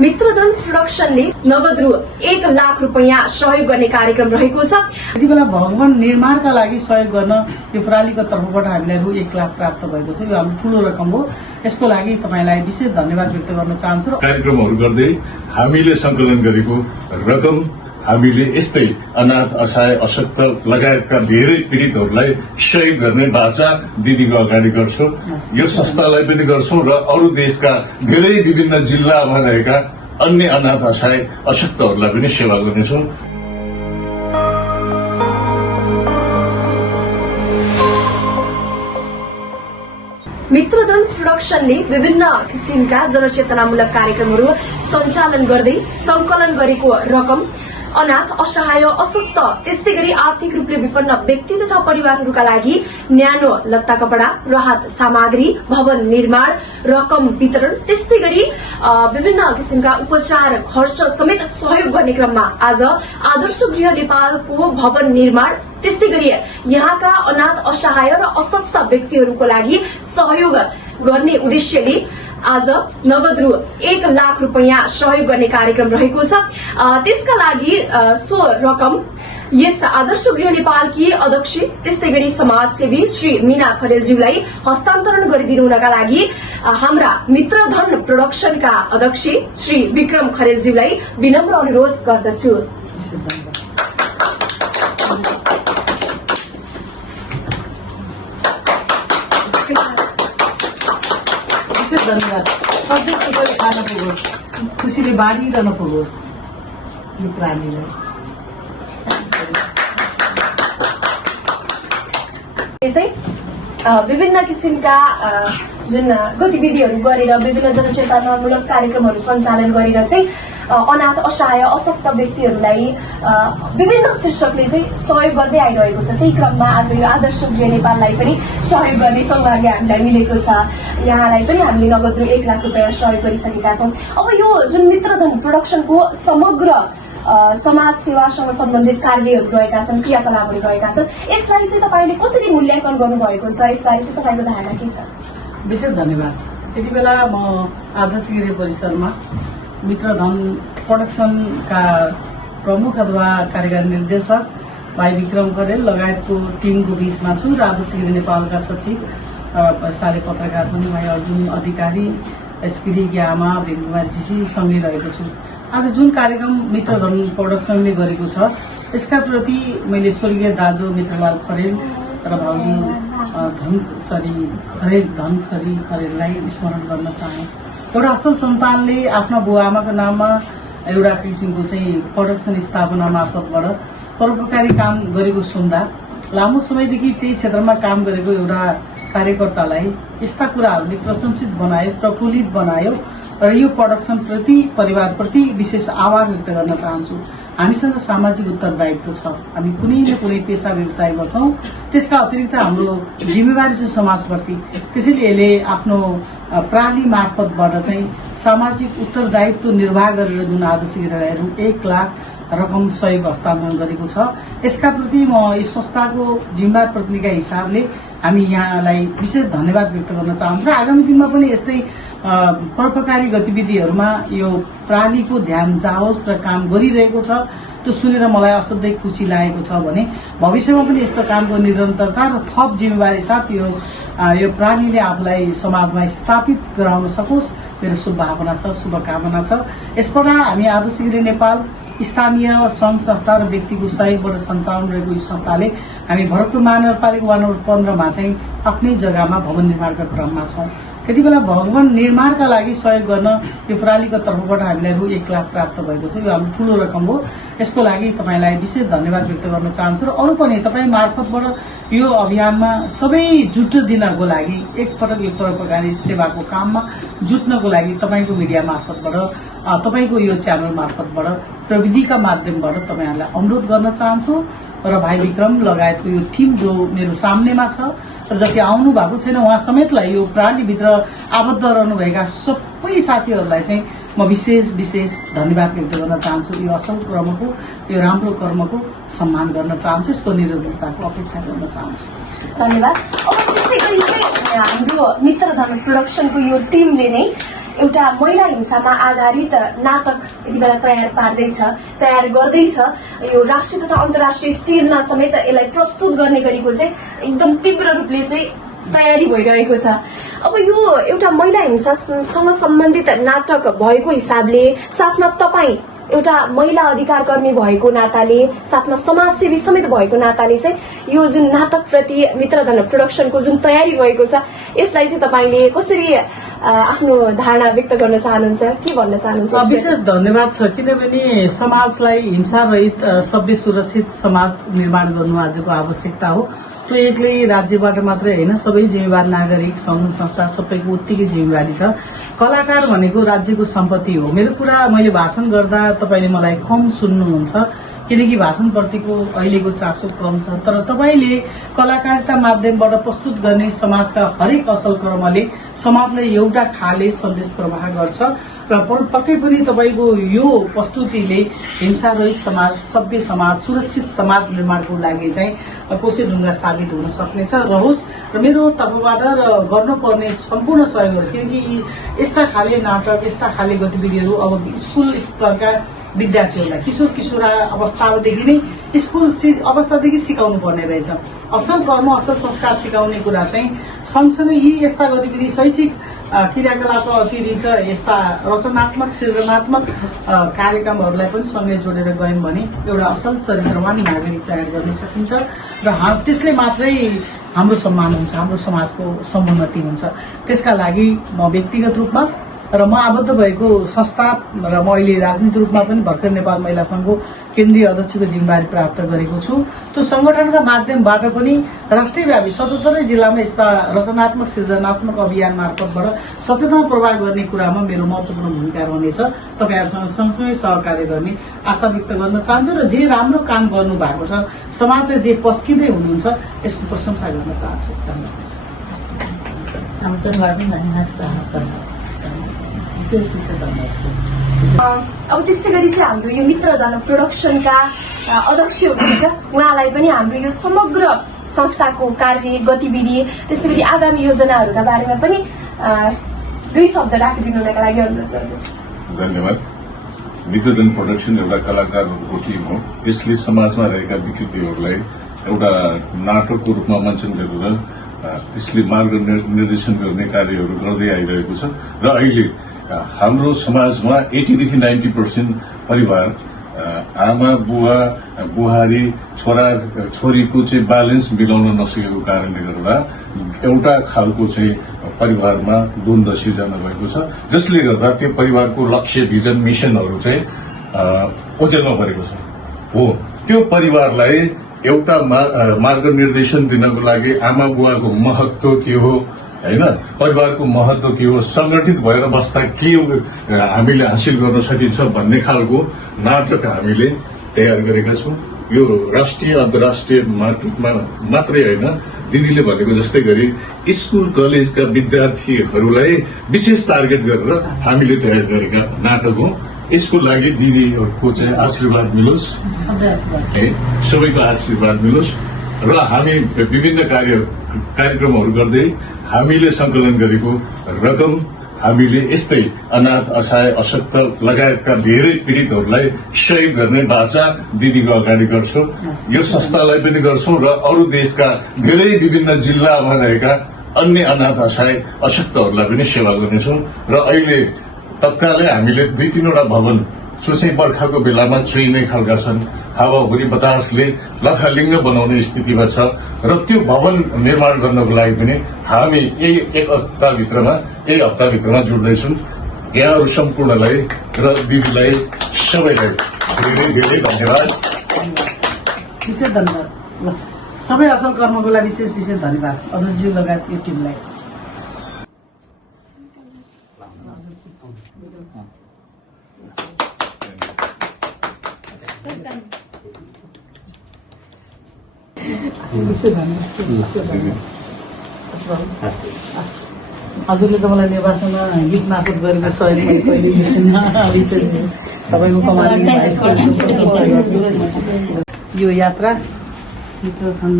मित्रधन प्रोडक्सनले नगद रु 1 लाख रुपैयाँ सहयोग गर्ने कार्यक्रम रहेको छ। यति बेला भवन निर्माणका लागि सहयोग गर्न यो प्रणालीको तर्फबाट हामीलाई रु 1 लाख प्राप्त भएको छ। यो हाम्रो ठूलो रकम हो। यसको लागि तपाईलाई विशेष धन्यवाद व्यक्त गर्न चाहन्छु। कार्यक्रमहरू गर्दै हामीले संकलन गरेको रकम हामीले यस्तै अनाथ असहाय अशक्त लगायतका धेरै पीड़ितहरूलाई सहयोग गर्ने बाचा दिदीको अगाडि गर्छौं। यो संस्थालाई पनि गर्छौं र अरू देशका धेरै विभिन्न जिल्लामा रहेका अन्य अनाथ असहाय अशक्तहरूलाई पनि सेवा गर्नेछौं। मित्रधन प्रोडक्सनले विभिन्न किसिमका जनचेतनामूलक कार्यक्रमहरू सञ्चालन गर्दै संकलन गरेको रकम अनाथ असहाय अशक्त त्यस्तै गरी आर्थिक रूपले विपन्न व्यक्ति तथा परिवारहरूका लागि न्यानो लत्ता कपडा राहत सामग्री भवन निर्माण रकम वितरण त्यस्तै गरी विभिन्न किसिमका उपचार खर्च समेत सहयोग गर्ने क्रममा आज आदर्श गृह नेपालको भवन निर्माण त्यस्तै गरी यहाँका अनाथ असहाय र अशक्त व्यक्तिहरूको लागि सहयोग गर्ने उद्देश्यले आज नगद रु 1 लाख रुपैयाँ सहयोग गर्ने कार्यक्रम रहेको छ। त्यसका लागि सो रकम यस आदर्श गृह नेपालकी अध्यक्ष त्यस्तै गरी समाजसेवी श्री मीना खरेलज्यूलाई हस्तान्तरण गरिदिनु हुनका लागि हाम्रा मित्रधन प्रोडक्सनका अध्यक्ष श्री विक्रम खरेलज्यूलाई विनम्र अनुरोध गर्दछु। धन्यवाद। सधैँ सुखले खान पुगोस्, खुसीले बाँडिरहन पुगोस् यो प्राणीलाई। विभिन्न किसिमका जुन गतिविधिहरू गरेर विभिन्न जनचेतनामूलक कार्यक्रमहरू सञ्चालन गरेर चाहिँ अनाथ असहाय अशक्त व्यक्तिहरूलाई विभिन्न शीर्षकले चाहिँ सहयोग गर्दै आइरहेको छ। त्यही क्रममा आज यो आदर्श गृह नेपाललाई पनि सहयोग गर्ने सौभाग्य हामीलाई मिलेको छ। यहाँलाई पनि हामीले नगद रु 1 लाख रुपैयाँ सहयोग गरिसकेका छौँ। अब यो जुन मित्रधन प्रोडक्सनको समग्र समाज सेवासँग सम्बन्धित कार्यहरू रहेका छन्, क्रियाकलापहरू रहेका छन्, यसलाई चाहिँ तपाईँले कसरी मूल्याङ्कन गर्नुभएको छ? यसबारे चाहिँ तपाईँको धारणा के छ? विशेष धन्यवाद। यति बेला म आदर्श गृह परिसरमा मित्रधन प्रोडक्सनका प्रमुख अथवा कार्यकारी निर्देशक भाइ विक्रम खरेल लगायतको टिमको बीचमा छु र आदर्श गृह नेपालका सचिव साले पत्रकार पनि भाइ अर्जुन अधिकारी एसगिरीकी आमा भेगकुमार जीसी सँगै रहेको छु। आज जुन कार्यक्रम मित्रधन प्रोडक्सनले गरेको छ यसका प्रति मैले स्वर्गीय दाजु मित्रलाल खरेल र भाउजू धनखरी खरेललाई स्मरण गर्न चाहे। एउटा असल सन्तानले आफ्ना बुवा आमाको नाममा एउटा किसिमको चाहिँ प्रोडक्सन स्थापना मार्फतबाट परोपकारी काम गरेको सुन्दा लामो समयदेखि त्यही क्षेत्रमा काम गरेको एउटा कार्यकर्तालाई यस्ता कुराहरूले प्रशंसित बनायो, प्रफुल्लित बनायो र यो प्रोडक्सन प्रति परिवारप्रति विशेष आभार व्यक्त गर्न चाहन्छु। हामीसँग सामाजिक उत्तरदायित्व छ। हामी कुनै न कुनै पेसा व्यवसाय गर्छौं, त्यसका अतिरिक्त हाम्रो जिम्मेवारी छ समाजप्रति। त्यसैले यसले आफ्नो प्रणाली मार्फतबाट चाहिँ सामाजिक उत्तरदायित्व निर्वाह गरेर जुन आदर्श गृहहरू 1 लाख रकम सहयोग हस्तान्तरण गरेको छ यसका प्रति म यस संस्थाको जिम्मेवार प्रतिनिधिका हिसाबले हामी यहाँलाई विशेष धन्यवाद व्यक्त गर्न चाहन्छु र आगामी दिनमा पनि यस्तै परोपकारी गतिविधिहरूमा यो प्रणालीको ध्यान जाओस् र काम गरिरहेको छ। त्यो सुनेर मलाई असाध्यै खुसी लागेको छ भने भविष्यमा पनि यस्तो कामको निरन्तरता र थप जिम्मेवारी साथ यो प्रणालीले आफूलाई समाजमा स्थापित गराउन सकोस् मेरो शुभभावना छ, शुभकामना छ। यसबाट हामी आदर्श गृह नेपाल स्थानीय संघ संस्था र व्यक्तिको सहयोगबाट सञ्चालन रहेको यो संस्थाले हामी भरतपुर महानगरपालिका वार्ड नम्बर 15 मा चाहिँ आफ्नै जग्गामा भवन निर्माणका क्रममा छौं। त्यति बेला भवन निर्माणका लागि सहयोग गर्न यो प्रणालीको तर्फबाट हामीलाई रु 1 लाख प्राप्त भएको छ। यो हाम्रो ठूलो रकम हो। यसको लागि तपाईलाई विशेष धन्यवाद व्यक्त गर्न चाहन्छु र अरू पनि तपाई मार्फतबाट यो अभियानमा सबै जुट दिनको लागि एकपटक यो परोपकारी सेवाको काममा जुट्नको लागि तपाईको मिडिया मार्फतबाट तपाईको यो च्यानल मार्फतबाट प्रविधिका माध्यमबाट तपाईहरुलाई अनुरोध गर्न चाहन्छु र भाइ विक्रम लगायतको यो टिम जो मेरो सामनेमा छ र जति आउनु भएको छैन उहाँ समेतलाई यो प्रणालीभित्र आबद्ध रहनुभएका सबै साथीहरूलाई चाहिँ म विशेष धन्यवाद व्यक्त गर्न चाहन्छु। यो असल कर्मको यो राम्रो कर्मको सम्मान गर्न चाहन्छु, यसको निरन्तरताको अपेक्षा गर्न चाहन्छु। धन्यवाद। अब त्यसै गरी चाहिँ हाम्रो मित्रधन प्रोडक्सनको यो टिमले नै एउटा महिला हिंसामा आधारित नाटक यति बेला तयार गर्दैछ यो राष्ट्रिय तथा अन्तर्राष्ट्रिय स्टेजमा समेत यसलाई प्रस्तुत गर्ने गरेको चाहिँ एकदम तीव्र रूपले चाहिँ तयारी भइरहेको छ। अब यो एउटा महिला हिंसासँग सम्बन्धित नाटक भएको हिसाबले साथमा तपाईँ एउटा महिला अधिकार कर्मी भएको नाताले साथमा समाजसेवी समेत भएको नाताले चाहिँ यो जुन नाटक प्रति मित्रधन प्रोडक्सनको जुन तयारी भएको छ यसलाई चाहिँ तपाईँले कसरी आफ्नो धारणा व्यक्त गर्न चाहनुहुन्छ, के भन्न चाहनुहुन्छ? विशेष धन्यवाद छ, किनभने समाजलाई हिंसा रहित सभ्य सुरक्षित समाज निर्माण गर्नु आजको आवश्यकता हो। त्यो एक्लै राज्यबाट मात्रै होइन, सबै जिम्मेवार नागरिक संघ संस्था सबैको उत्तिकै जिम्मेवारी छ। कलाकार भनेको राज्यको सम्पत्ति हो। मेरो कुरा मैले भाषण गर्दा तपाईँले मलाई कम सुन्नुहुन्छ किनकि भाषणप्रतिको अहिलेको चासो कम छ, तर तपाईँले कलाकारिता माध्यमबाट प्रस्तुत गर्ने समाजका हरेक असल कर्मले समाजलाई एउटा खाले सन्देश प्रवाह गर्छ र पक्कै पनि तपाईँको यो प्रस्तुतिले हिंसा रहित समाज, सभ्य समाज, सुरक्षित समाज निर्माणको लागि चाहिँ कोसे ढुङ्गा साबित हुन सक्नेछ रहोस् र मेरो तर्फबाट गर्नुपर्ने सम्पूर्ण सहयोग, किनकि यस्ता खाले नाटक, यस्ता खाले गतिविधिहरू अब स्कुल स्तरका विद्यार्थीहरूलाई किशोर किशोरा अवस्थादेखि नै स्कुल अवस्थादेखि सिकाउनु पर्ने रहेछ। असल कर्म, असल संस्कार सिकाउने कुरा चाहिँ सँगसँगै यी यस्ता गतिविधि शैक्षिक क्रियाकलापको अतिरिक्त यस्ता रचनात्मक सृजनात्मक कार्यक्रमहरूलाई पनि सँगै जोडेर गयौँ भने एउटा असल चरित्रवान नागरिक तयार गर्न सकिन्छ र त्यसले मात्रै हाम्रो सम्मान हुन्छ, हाम्रो समाजको समुन्नति हुन्छ। त्यसका लागि म व्यक्तिगत रूपमा र म आबद्ध भएको संस्था र म अहिले राजनीतिक रूपमा पनि भर्खर नेपाल महिला संघको केन्द्रीय अध्यक्षको जिम्मेवारी प्राप्त गरेको छु। त्यो संगठनका माध्यमबाट पनि राष्ट्रियव्यापी 77 जिल्लामा यस्ता रचनात्मक सृजनात्मक अभियान मार्फतबाट सचेतना प्रवाह गर्ने कुरामा मेरो महत्वपूर्ण भूमिका रहनेछ। तपाईहरुसँग सँगसँगै सहकार्य गर्ने आशा व्यक्त गर्न चाहन्छु र जे राम्रो काम गर्नु भएको छ, समाजले जे पस्किँदै हुनुहुन्छ यसको प्रशंसा गर्न चाहन्छु। अब त्यस्तै गरी चाहिँ हाम्रो यो मित्रधन प्रोडक्सनका अध्यक्ष हुनुहुन्छ, उहाँलाई पनि हाम्रो यो समग्र संस्थाको कार्य गतिविधि त्यस्तै गरी आगामी योजनाहरूका बारेमा पनि 2 शब्द राखिदिनुका लागि अनुरोध गर्दछु। धन्यवाद। मित्रधन प्रोडक्सन एउटा कलाकारहरूको टिम हो। यसले समाजमा रहेका विकृतिहरूलाई एउटा नाटकको रूपमा मञ्चन गरेर त्यसले मार्ग निर्देशन गर्ने कार्यहरू गर्दै आइरहेको छ र अहिले हाम्रो समाजमा 80 देखि 90% परिवार आमा बुवा बुहारी छोरा छोरीको चाहिँ ब्यालेन्स मिलाउन नसकेको कारणले गर्दा एउटा खालको चाहिँ परिवारमा द्वन्द सिर्जना भएको छ, जसले गर्दा त्यो परिवारको लक्ष्य भिजन मिसनहरू चाहिँ ओझेलमा परेको छ। हो, त्यो परिवारलाई एउटा मार्ग निर्देशन दिनको लागि आमा बुवाको महत्व के हो, हैन, परिवारको महत्व के हो, संगठित भएर बस्दा के हामीले हासिल गर्न सकिन्छ भन्ने खालको नाटक हामीले तयार गरेका छौं। यो राष्ट्रिय अन्तर्राष्ट्रिय मार्केटमा मात्रै होइन, दिदीले भनेको जस्तै गरी स्कुल कलेजका विद्यार्थीहरूलाई विशेष टार्गेट गरेर हामीले तयार गरेका नाटक हो। यसको लागि दिदीहरूको चाहिँ आशीर्वाद मिलोस्, सबैको आशीर्वाद मिलोस् र हामी विभिन्न कार्यक्रमहरू गर्दै हामीले संकलन गरेको रकम हामीले यस्तै अनाथ असहाय अशक्त लगायतका धेरै पीडितहरूलाई सहयोग गर्ने बाचा दिदीको अगाडि गर्छौं। यो संस्थालाई पनि गर्छौं र अरू देशका धेरै विभिन्न जिल्लामा रहेका अन्य अनाथ असहाय अशक्तहरूलाई पनि सेवा गर्नेछौं र अहिले तत्कालै हामीले 2-3 वटा भवन जो चाहिँ बर्खाको बेलामा चुइने खालका छन्, हावाहुरी बतासले लथालिङ्ग बनाउने स्थितिमा छ र त्यो भवन निर्माण गर्नको लागि पनि हामी एक हप्ताभित्रमा जुट्दैछौँ। यहाँहरू सम्पूर्णलाई र दिदीलाई सबैलाई धेरै धेरै धन्यवाद। विशेष धन्यवाद। सबै असल कर्मको लागि विशेष धन्यवाद अध्यक्षज्यू लगायत यो टिमलाई। हजुरले त मलाई निर्वाचनमा गीत मार्फत गरेको सहयोग तपाईँको कमान्डिङ भाइस यो यात्रा मित्रधन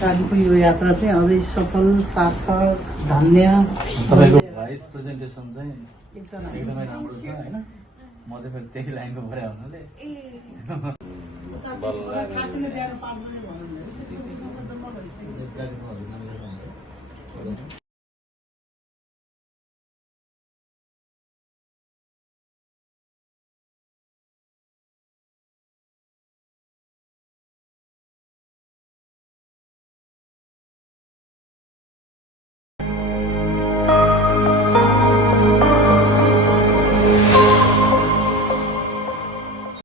कार्यको यो यात्रा चाहिँ अझै सफल सार्थक धन्य नाइस प्रेजेन्टेसन चाहिँ एकदम एकदमै राम्रो छ होइन म चाहिँ फेरि त्यही लाइनको परे हुनाले काट्ने ल्याएर पाल्नु नै भन्नु